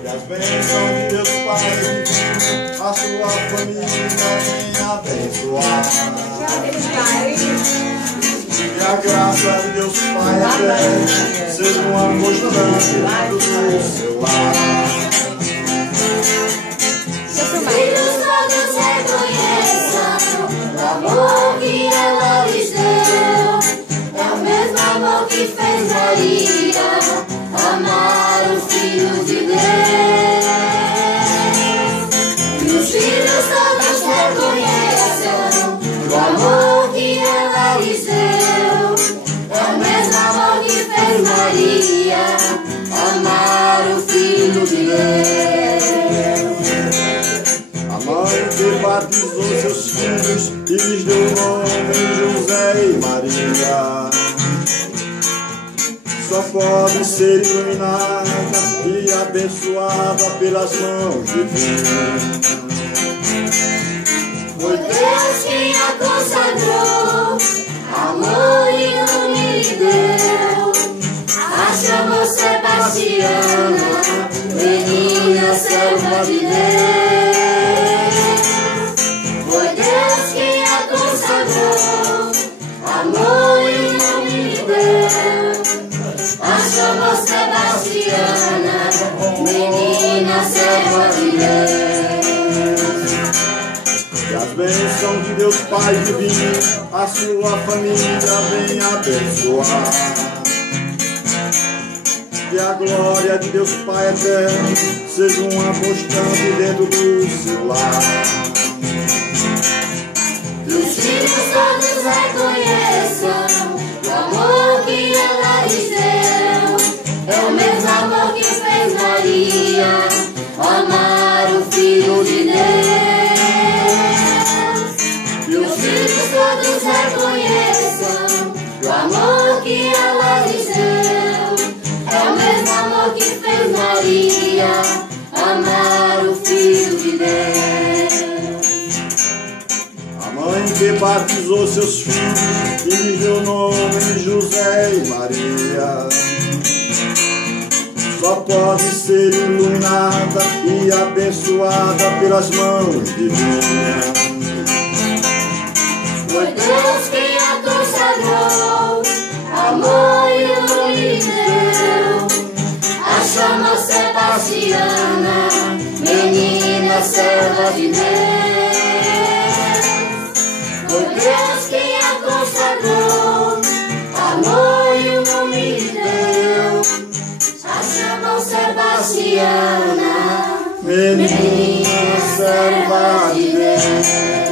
Que as bênçãos de Deus Pai divino, a sua família venha abençoar. Que a graça de Deus Pai eterno seja uma constante do seu lar. Filhos todos reconheçam o amor que ela lhes deu. É o mesmo amor que fez Maria amar o Filho de Deus. E os filhos todos reconheçam o amor que ela lhes deu. É o mesmo amor que fez Maria amar o Filho de Deus. A mãe que batizou seus filhos e lhes deu o nome José e Maria só pode ser iluminada e abençoada pelas mãos divinas. Foi Deus quem a consagrou, amor e nome lhe deu. A chamou Sebastiana, menina serva de Deus. Foi Deus quem a consagrou, amor e nome lhe deu. A chamou Sebastiana, menina serva de Deus. Que as bênçãos de Deus Pai divino, a sua família venha abençoar. Que a glória de Deus Pai eterno seja uma constante dentro do seu lar. Que os filhos todos reconheçam o amor que ela lhes deu. É o mesmo amor que fez Maria amar o Filho de Deus. Que os filhos todos reconheçam o amor que ela lhes deu. É o mesmo amor que fez Maria amar o Filho de Deus. A mãe que batizou seus filhos e lhes deu o nome José e Maria só pode ser iluminada e abençoada pelas mãos divinas. Foi Deus quem a consagrou, amor e nome lhe deu. A chamou Sebastiana, menina serva de Deus. Foi Deus quem a consagrou, amor e o nome lhe deu. A chamou Sebastiana, menina serva de Deus.